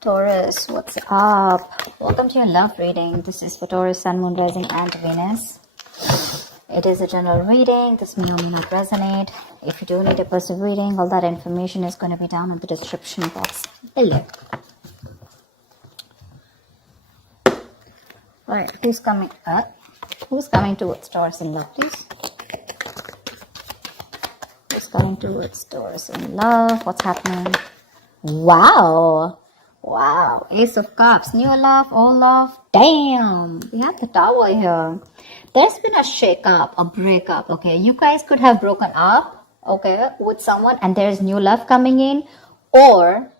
Taurus, what's up? Welcome to your love reading. This is for Taurus, Sun, Moon, Rising, and Venus. It is a general reading. This may or may not resonate. If you do need a personal reading, all that information is going to be down in the description box below. Alright, who's coming up? Who's coming towards Taurus in love, please? Who's coming towards Taurus in love? What's happening? Wow. Wow. Ace of Cups. New love, old love. Damn. We have the Tower here. There's been a shake-up, a breakup, okay? You guys could have broken up, okay, with someone and there's new love coming in. Or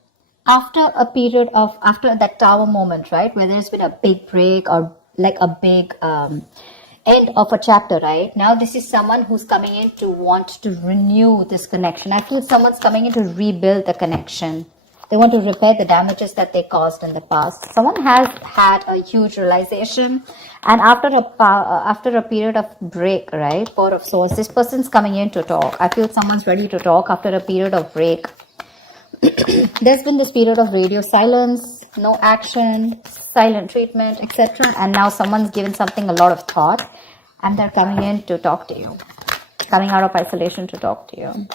after a period of, after that Tower moment, right, where there's been a big break or like a big end of a chapter, right? Now this is someone who's coming in to want to renew this connection. I feel someone's coming in to rebuild the connection. They want to repair the damages that they caused in the past. Someone has had a huge realization, and after a period of break, right, Four of Swords, this person's coming in to talk. I feel someone's ready to talk after a period of break. There's been this period of radio silence, no action, silent treatment, etc. And now someone's given something a lot of thought, and they're coming in to talk to you, coming out of isolation to talk to you.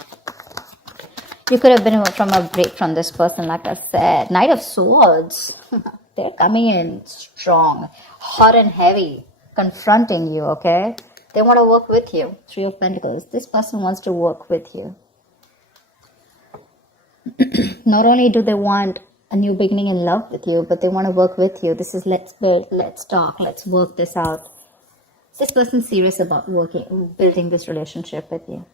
You could have been from a break from this person, like I said. Knight of Swords. They're coming in strong, hot and heavy, confronting you, okay? They want to work with you. Three of Pentacles. This person wants to work with you. Not only do they want a new beginning in love with you, but they want to work with you. This is let's build, let's talk, let's work this out. This person's serious about building this relationship with you.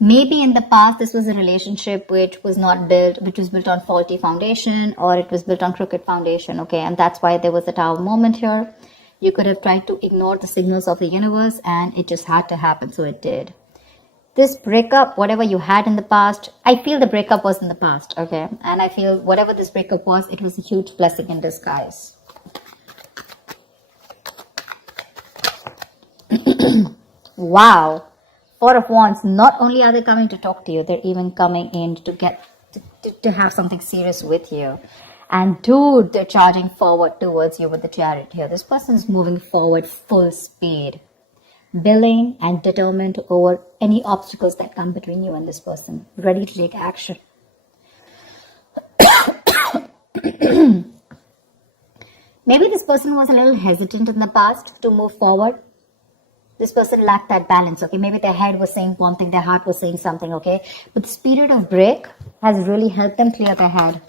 Maybe in the past, this was a relationship which was not built, which was built on faulty foundation, or it was built on crooked foundation, okay? And that's why there was a Tower moment here. You could have tried to ignore the signals of the universe, and it just had to happen, so it did. This breakup, whatever you had in the past, I feel the breakup was in the past, okay? And I feel whatever this breakup was, it was a huge blessing in disguise. Wow. Four of Wands, not only are they coming to talk to you, they're even coming in to have something serious with you. And dude, they're charging forward towards you with the Chariot here. This person is moving forward full speed, willing and determined to over any obstacles that come between you and this person, ready to take action. Maybe this person was a little hesitant in the past to move forward. This person lacked that balance, okay? Maybe their head was saying one thing, their heart was saying something, okay? But this period of break has really helped them clear their head.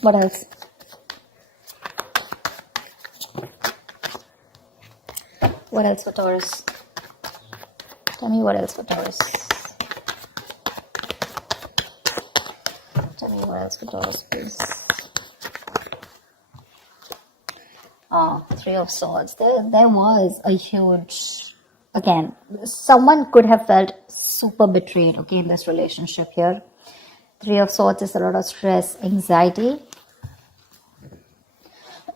What else? What else for Taurus? Tell me what else for Taurus. Tell me what else for Taurus, please. Oh, Three of Swords. There was a huge, again, someone could have felt super betrayed, okay, in this relationship here. Three of Swords is a lot of stress, anxiety.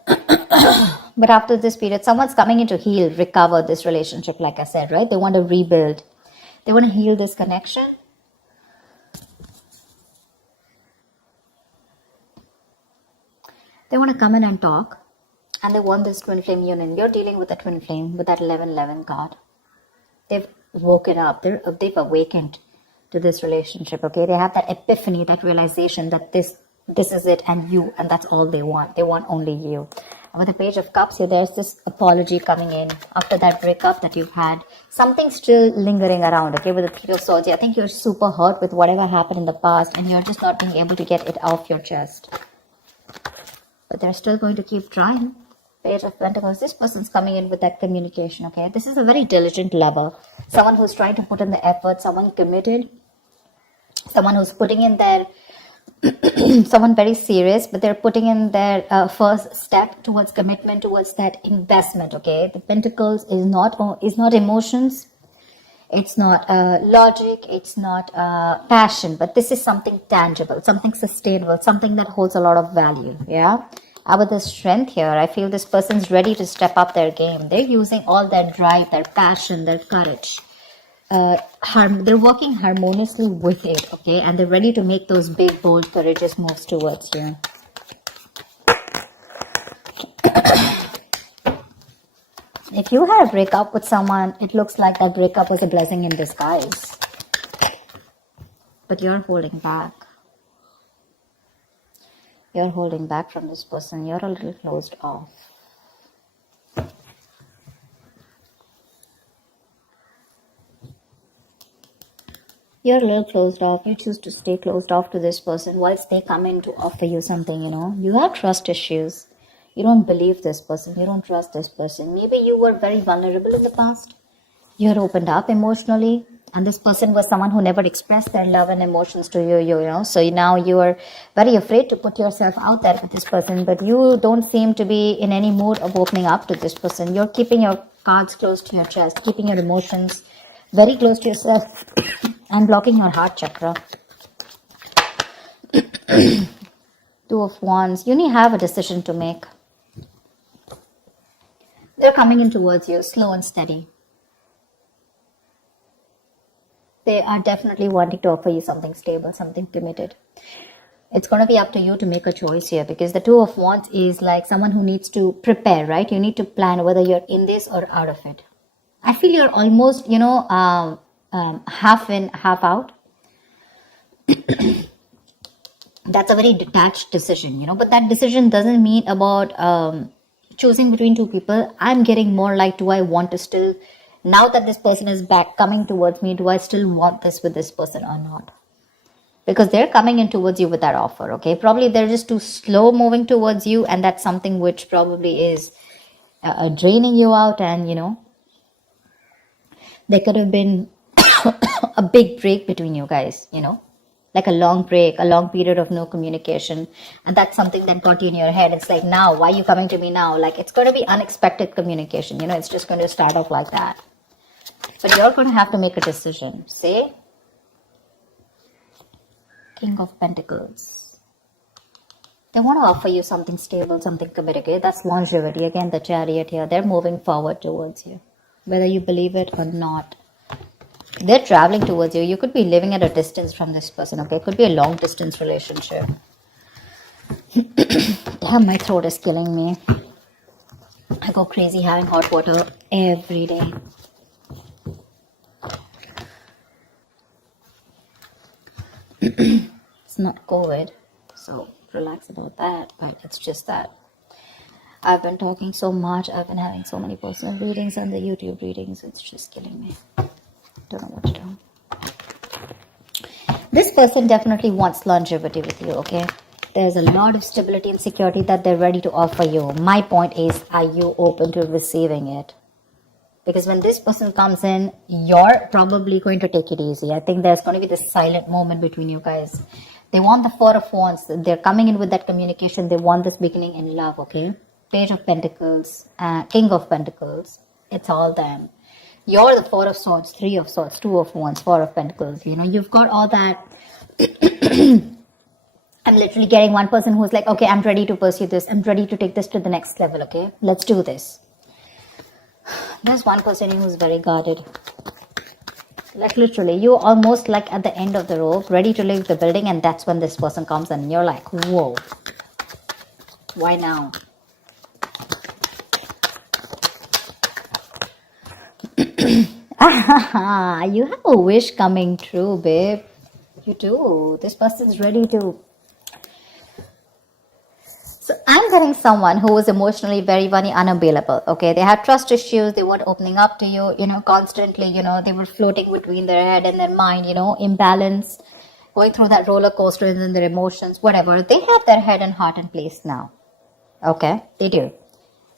But after this period, someone's coming in to heal, recover this relationship, like I said, right? They want to rebuild. They want to heal this connection. They want to come in and talk. And they want this twin flame union. You're dealing with a twin flame, with that 11-11 card. They've woken up. They've awakened to this relationship, okay? They have that epiphany, that realization that this is it and you, and that's all they want. They want only you. And with the Page of Cups here, there's this apology coming in after that breakup that you've had. Something's still lingering around, okay? With the Three of Swords, I think you're super hurt with whatever happened in the past, and you're just not being able to get it off your chest. But they're still going to keep trying. Page of Pentacles, this person's coming in with that communication, okay? This is a very diligent lover. Someone who's trying to put in the effort, someone committed, someone who's putting in their, someone very serious, but they're putting in their first step towards commitment, towards that investment, okay? The Pentacles is not emotions, it's not logic, it's not passion, but this is something tangible, something sustainable, something that holds a lot of value, yeah? With the Strength here, I feel this person's ready to step up their game. They're using all their drive, their passion, their courage they're working harmoniously with it, okay? And they're ready to make those big, bold, courageous moves towards you. If you had a breakup with someone, it looks like that breakup was a blessing in disguise. But you're holding back. You're holding back from this person. You're a little closed off. You're a little closed off. You choose to stay closed off to this person whilst they come in to offer you something, you know. You have trust issues. You don't believe this person. You don't trust this person. Maybe you were very vulnerable in the past. You're opened up emotionally. And this person was someone who never expressed their love and emotions to you, you know. So now you are very afraid to put yourself out there with this person. But you don't seem to be in any mood of opening up to this person. You're keeping your cards close to your chest, keeping your emotions very close to yourself and blocking your heart chakra. Two of Wands. You need to have a decision to make. They're coming in towards you, slow and steady. They are definitely wanting to offer you something stable, something committed. It's going to be up to you to make a choice here, because the Two of Wands is like someone who needs to prepare, right? You need to plan whether you're in this or out of it. I feel you're almost, you know, half in, half out. That's a very detached decision, you know, but that decision doesn't mean about choosing between two people. I'm getting more like, do I want to still, now that this person is back coming towards me, do I still want this with this person or not? Because they're coming in towards you with that offer, okay? Probably they're just too slow moving towards you, and that's something which probably is draining you out. And, you know, there could have been a big break between you guys, you know, like a long break, a long period of no communication. And that's something that got you in your head. It's like, now, why are you coming to me now? Like, it's going to be unexpected communication, you know, it's just going to start off like that. But you're going to have to make a decision. Say, King of Pentacles. They want to offer you something stable, something committed. Okay? That's longevity. Again, the Chariot here. They're moving forward towards you, whether you believe it or not. They're traveling towards you. You could be living at a distance from this person, okay? It could be a long distance relationship. Damn, my throat is killing me. I go crazy having hot water every day. It's not COVID, so relax about that, but it's just that I've been talking so much. I've been having so many personal readings and the YouTube readings. It's just killing me. Don't know what to do. This person definitely wants longevity with you, okay? There's a lot of stability and security that they're ready to offer you. My point is, are you open to receiving it? Because when this person comes in, you're probably going to take it easy. I think there's going to be this silent moment between you guys. They want the Four of Wands. They're coming in with that communication. They want this beginning in love, okay? Page of Pentacles, King of Pentacles. It's all them. You're the Four of Swords, Three of Swords, Two of Wands, Four of Pentacles. You know, you've got all that. I'm literally getting one person who's like, okay, I'm ready to pursue this. I'm ready to take this to the next level, okay? Let's do this. There's one person who's very guarded. Like literally, you're almost like at the end of the rope, ready to leave the building, and that's when this person comes and you're like, whoa. Why now? You have a wish coming true, babe. You do. This person's ready to. So I'm getting someone who is emotionally very, very unavailable. Okay, they had trust issues. They weren't opening up to you, you know, constantly. You know, they were floating between their head and their mind. You know, imbalance, going through that roller coaster and then their emotions, whatever. They have their head and heart in place now. Okay, they do.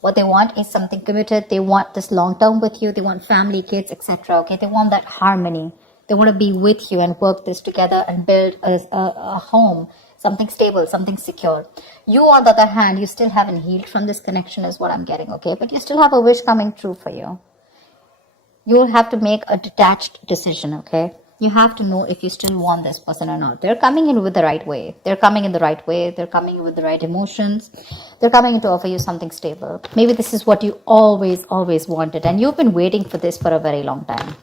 What they want is something committed. They want this long term with you. They want family, kids, etc. Okay, they want that harmony. They want to be with you and work this together and build a home, something stable, something secure. You, on the other hand, you still haven't healed from this connection is what I'm getting, okay? But you still have a wish coming true for you. You'll have to make a detached decision, okay? You have to know if you still want this person or not. They're coming in with the right way. They're coming in the right way. They're coming in with the right emotions. They're coming in to offer you something stable. Maybe this is what you always, always wanted. And you've been waiting for this for a very long time.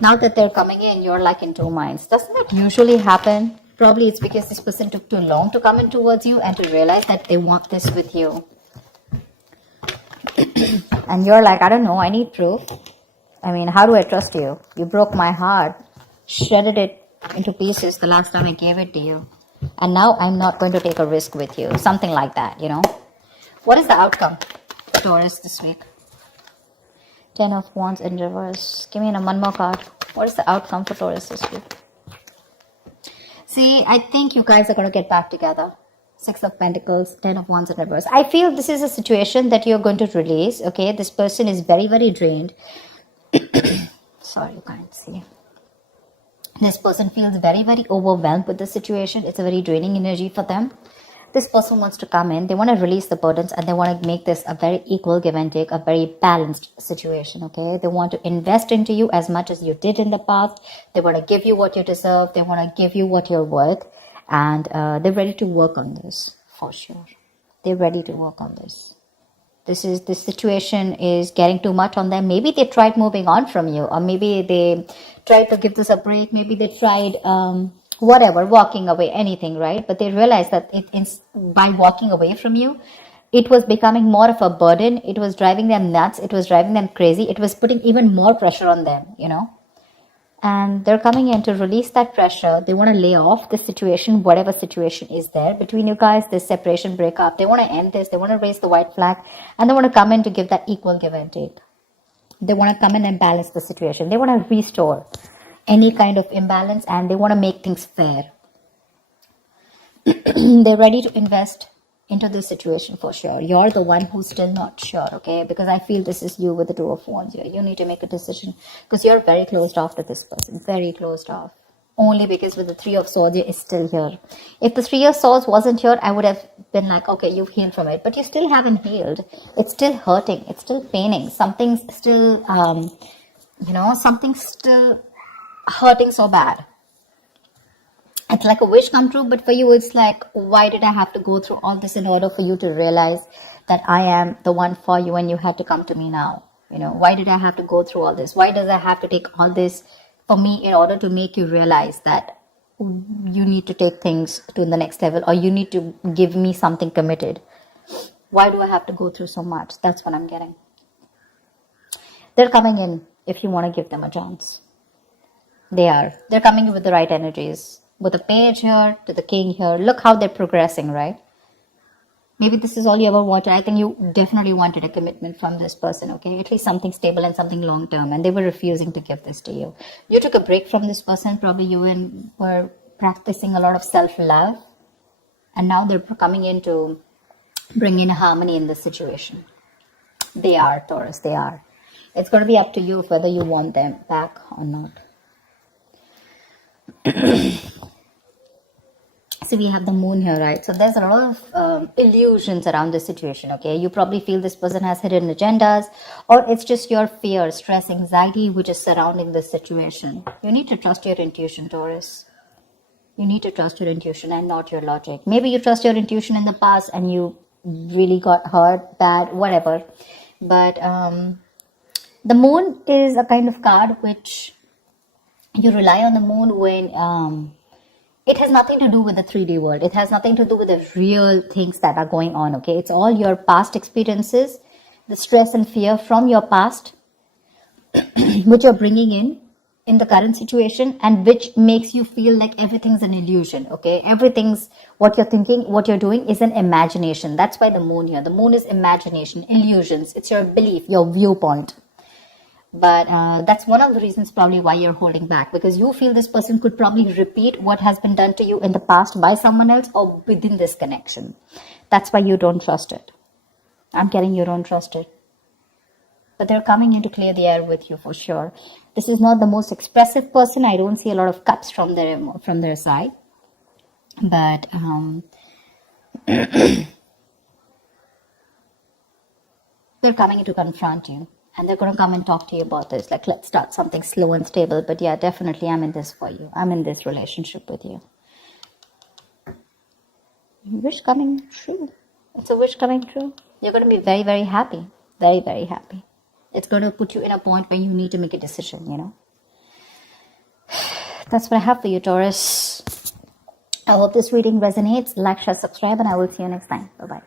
Now that they're coming in, you're like in two minds. Doesn't that usually happen? Probably it's because this person took too long to come in towards you and to realize that they want this with you. And you're like, I don't know, I need proof. I mean, how do I trust you? You broke my heart, shredded it into pieces the last time I gave it to you. And now I'm not going to take a risk with you. Something like that, you know. What is the outcome, Taurus, this week? 10 of Wands in reverse. Give me one more card. What is the outcome for Taurus this week? See, I think you guys are going to get back together. 6 of Pentacles, 10 of Wands in reverse. I feel this is a situation that you're going to release, okay? This person is very, very drained. Sorry, you can't see. This person feels very, very overwhelmed with the situation. It's a very draining energy for them. This person wants to come in. They want to release the burdens and they want to make this a very equal give and take, a very balanced situation, okay? They want to invest into you as much as you did in the past. They want to give you what you deserve. They want to give you what you're worth. And they're ready to work on this, for sure. They're ready to work on this. This situation is getting too much on them. Maybe they tried moving on from you, or maybe they tried to give this a break. Maybe they tried whatever, walking away, anything, right? But they realized that by walking away from you, it was becoming more of a burden. It was driving them nuts. It was driving them crazy. It was putting even more pressure on them, you know. And they're coming in to release that pressure. They want to lay off the situation, whatever situation is there between you guys, this separation, breakup. They want to end this. They want to raise the white flag. And they want to come in to give that equal give and take. They want to come in and balance the situation. They want to restore any kind of imbalance and they want to make things fair. They're ready to invest into this situation for sure. You're the one who's still not sure, okay? Because I feel this is you with the Two of Wands here. You need to make a decision because you're very closed off to this person. Very closed off. Only because with the Three of Swords, it's still here. If the Three of Swords wasn't here, I would have been like, okay, you've healed from it. But you still haven't healed. It's still hurting. It's still paining. Something's still, something's still hurting so bad. It's like a wish come true, but for you, it's like, why did I have to go through all this in order for you to realize that I am the one for you and you had to come to me now? You know, why did I have to go through all this? Why does I have to take all this for me in order to make you realize that you need to take things to the next level or you need to give me something committed? Why do I have to go through so much? That's what I'm getting. They're coming in if you want to give them a chance. They're coming in with the right energies. With the page here to the king here. Look how they're progressing, right? Maybe this is all you ever wanted. I think you definitely wanted a commitment from this person, okay? At least something stable and something long term. And they were refusing to give this to you. You took a break from this person. Probably you were practicing a lot of self-love. And now they're coming in to bring in harmony in this situation. They are, Taurus, they are. It's going to be up to you whether you want them back or not. So we have the moon here, right? So there's a lot of illusions around this situation, okay? You probably feel this person has hidden agendas or it's just your fear, stress, anxiety which is surrounding this situation. You need to trust your intuition, Taurus. You need to trust your intuition and not your logic. Maybe you trust your intuition in the past and you really got hurt, bad, whatever. But the moon is a kind of card which you rely on the moon when it has nothing to do with the 3D world. It has nothing to do with the real things that are going on, okay? It's all your past experiences, the stress and fear from your past, which you're bringing in the current situation, and which makes you feel like everything's an illusion, okay? Everything's what you're thinking, what you're doing is an imagination. That's why the moon here. The moon is imagination, illusions. It's your belief, your viewpoint. But that's one of the reasons probably why you're holding back, because you feel this person could probably repeat what has been done to you in the past by someone else or within this connection. That's why you don't trust it. I'm getting you don't trust it. But they're coming in to clear the air with you for sure. This is not the most expressive person. I don't see a lot of cups from their side. But they're coming in to confront you. And they're going to come and talk to you about this. Like, let's start something slow and stable. But yeah, definitely I'm in this for you. I'm in this relationship with you. Wish coming true. It's a wish coming true. You're going to be very, very happy. Very, very happy. It's going to put you in a point where you need to make a decision, you know. That's what I have for you, Taurus. I hope this reading resonates. Like, share, subscribe, and I will see you next time. Bye-bye.